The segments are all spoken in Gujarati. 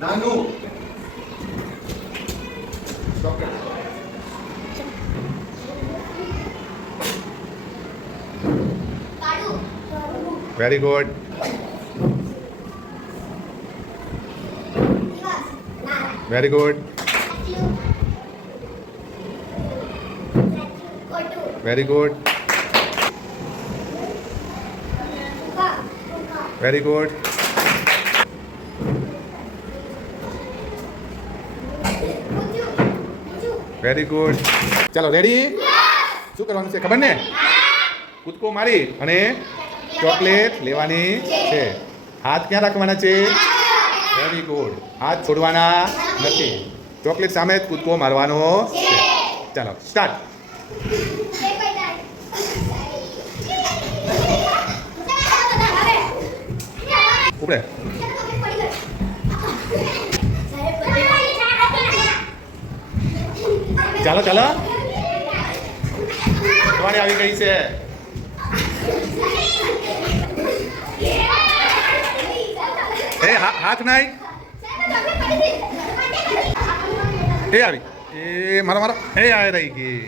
નાનું. Chocolate. Very good. Very good. Very good. Very good. Very good. ચાલો રેડી. શું કરવાનું છે ખબર ને? કૂદકો મારી અને ચોકલેટ લેવાની છે. હાથ ક્યાં રાખવાના છે? Very good. હાથ છોડવાના નથી. ચોકલેટ સામે જ કૂદકો મારવાનો છે. ચાલો સ્ટાર્ટ. ઉપડે. ચાલો ચાલો. તમારી આવી ગઈ છે. એ હાથ નાઈ. એ આવી. એ મારો મારો. એ આ રહી ગઈ.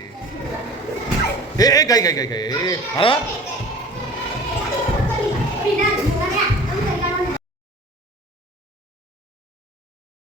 એ ગઈ ગઈ ગઈ ગઈ. મારો.